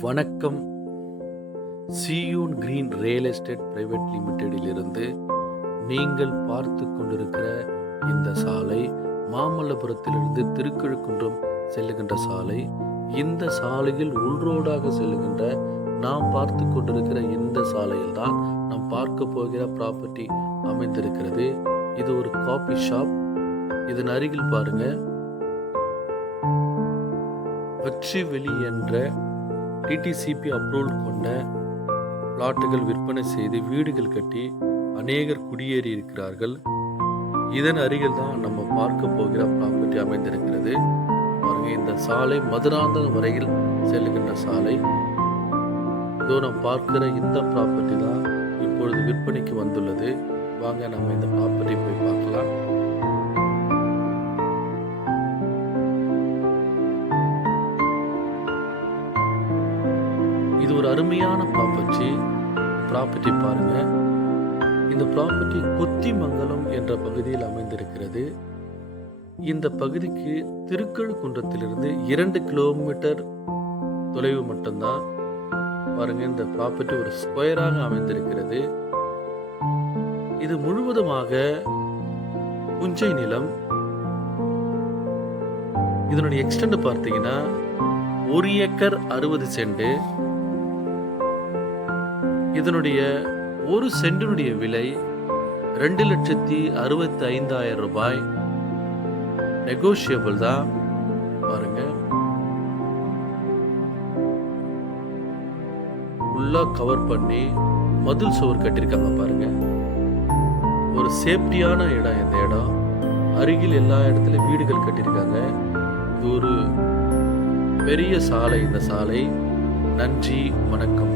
வணக்கம். சியூன் green real estate private லிமிடெடிலிருந்து நீங்கள் பார்த்து கொண்டிருக்கிற இந்த சாலை மாமல்லபுரத்திலிருந்து திருக்கழுக்குன்றம் செல்லுகின்ற சாலை. இந்த சாலையில் உள்ரோடாக செல்லுகின்ற நாம் பார்த்து கொண்டிருக்கிற இந்த சாலையில் தான் நாம் பார்க்க போகிற ப்ராப்பர்ட்டி அமைந்திருக்கிறது. இது ஒரு காபி ஷாப். இதன் அருகில் பாருங்க, வெற்றிவெளி என்ற டிடிசிபி அப்ரூவல் கொண்ட பிளாட்டுகள் விற்பனை செய்து வீடுகள் கட்டி அநேகர் குடியேறி இருக்கிறார்கள். இதன் அருகில் தான் நம்ம பார்க்க போகிற ப்ராப்பர்ட்டி அமைந்திருக்கிறது. பாருங்க, இந்த சாலை மதுராந்தகம் வரையில் செல்லுகின்ற சாலை. இதோ நாம் பார்க்கிற இந்த ப்ராப்பர்ட்டி தான் இப்பொழுது விற்பனைக்கு வந்துள்ளது. வாங்க நம்ம இந்த ப்ராப்பர்ட்டி போய் பார்க்கலாம். இது ஒரு அருமையான ப்ராப்பர்ட்டி பாருங்க. இந்த ப்ராப்பர்ட்டி கொத்திமங்கலம் என்ற பகுதியில் அமைந்திருக்கிறது. இந்த பகுதிக்கு திருக்கழுக்குன்றத்திலிருந்து 2 கிலோமீட்டர் தொலைவு மட்டும்தான். பாருங்க, இந்த ப்ராப்பர்ட்டி ஒரு ஸ்கொயராக அமைந்திருக்கிறது. இது முழுவதுமாக புஞ்சை நிலம். இதனுடைய எக்ஸ்டெண்ட் பார்த்தீங்கன்னா 1 ஏக்கர் 60 சென்ட். இதனுடைய 1 சென்டினுடைய விலை 2,65,000 ரூபாய். நெகோஷியபிள் தான். பாருங்க, ஃபுல்லா கவர் பண்ணி மதில் சுவர் கட்டியிருக்காங்க. பாருங்க, ஒரு சேஃப்டியான இடம் இந்த இடம். அருகில் எல்லா இடத்துலயும் வீடுகள் கட்டியிருக்காங்க. இது ஒரு பெரிய சாலை. இந்த சாலை. நன்றி, வணக்கம்.